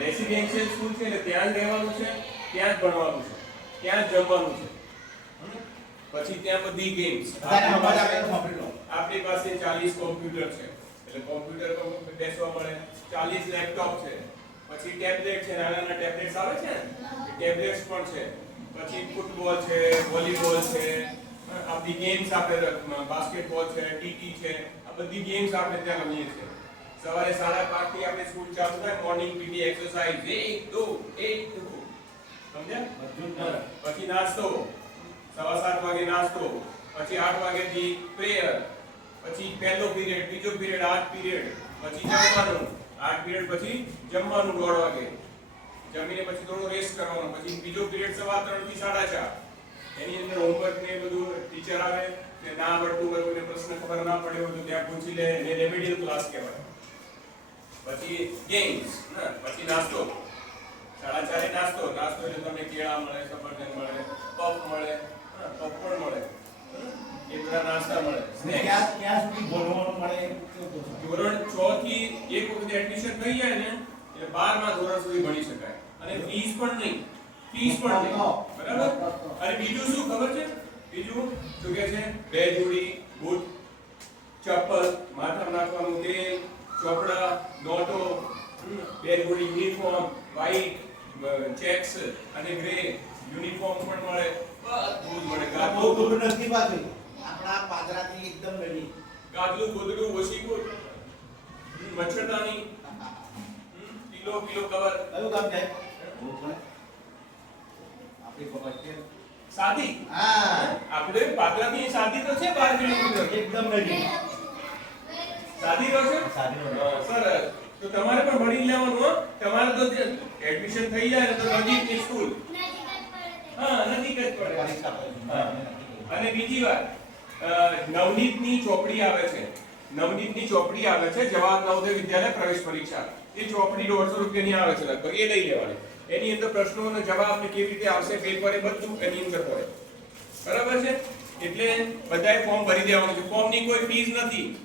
Residential school છે એટલે ત્યાં જ રહેવાનું છે, ત્યાં જ ભણવાનું છે, ત્યાં જ જમવાનું છે. પછી ત્યાં બધી ગેમ્સ. આપણી પાસે 40 કોમ્પ્યુટર છે એટલે કોમ્પ્યુટર પર બેસવા મળે, 40 લેપટોપ છે, પછી ટેબ્લેટ છે, નાના નાના ટેબ્લેટ્સ આવે છે ને એ ટેબ્લેટ્સ પણ છે, પછી ફૂટબોલ છે, વોલીબોલ છે, આ બધી ગેમ્સ આપણે બાસ્કેટબોલ છે, ટીટી છે, આ બધી ગેમ્સ આપણે ત્યાં રમીએ છીએ. સવારે 5:30 થી આપણે સ્કૂલ ચાલુ થાય, મોર્નિંગ પીટી એક્સરસાઇઝ 1 2 1 2 સમજ્યા? પછી નાસ્તો 7:15 વાગે નાસ્તો, પછી 8 વાગ્યાથી પ્રેયર, પછી પહેલો પીરિયડ, બીજો પીરિયડ, 8 પીરિયડ, પછી જમવાનું 8 પીરિયડ, પછી જમવાનું 1:30 વાગે, જમીને પછી થોડો રેસ્ટ કરવાનો, પછી બીજો પીરિયડ 3:15 થી 4:30. એની અંદર હોમવર્ક ને બધું ટીચર આવે કે ના આવડતું હોય ને પ્રશ્ન ખબર ના પડ્યો હોય તો ત્યાં પૂછી લે, એને રેમેડિયલ ક્લાસ કહેવાય. પછી ગેમ્સ, પછી નાસ્તો 4:30 નાસ્તો એટલે તમને કેળા મળે, સફરજન મળે, પફ મળે, પોપકોર્ન મળે, એ બધા નાસ્તા મળે. ક્યાં સુધી ભણવાનું મળે? ધોરણ 6 થી એક વખત એડમિશન થઈ જાય ને એટલે 12મા ધોરણ સુધી ભણી શકાય અને ફીસ પણ નહીં. બરાબર? અને બીજું શું ખબર છે? બીજું શું કે છે? 2 જોડી બૂટ, ચપ્પલ, માથામાં નાખવાનું તેલ, ચોપડા, નોટો, 2 જોડી યુનિફોર્મ, વ્હાઈટ, ચેક્સ અને ગ્રે યુનિફોર્મ પણ મળે. બધું મળે. બહુ દૂર નથી પાછું, આપણા પાદરાથી એકદમ નજીક. ગાદલું, ગોદડું, ઓશીકું, મચ્છરદાની, પીલો કવર. કયું કામ થાય? આપણી ખબર છે સાદી. હા, આપણે પાદરાથી સાદી તો છે 12 કિલોમીટર. એકદમ નજીક. સાદી રહો છે? સાદી રહો. સરસ. તો તમારે પણ ભણી લેવાનું હો. તમારે તો એડમિશન થઈ જાય ને તો નજીકની સ્કૂલ. હા, નજીક જ પડે. પરીક્ષા પછી. અને બીજી વાત, નવનીતની ચોપડી આવે છે. નવનીતની ચોપડી આવે છે, જવાહર નવોદય વિદ્યાલય પ્રવેશ પરીક્ષા. એ ચોપડી 150 રૂપિયાની આવે છે લગભગ. એ લઈ લેવાની. એની અંદર પ્રશ્નોનો જવાબ ને કેવી રીતે આવશે પેપર એ બધું એની અંદર હોય. બરાબર છે? એટલે બધાએ ફોર્મ ભરી દેવાનું છે. ફોર્મની કોઈ ફીસ નથી.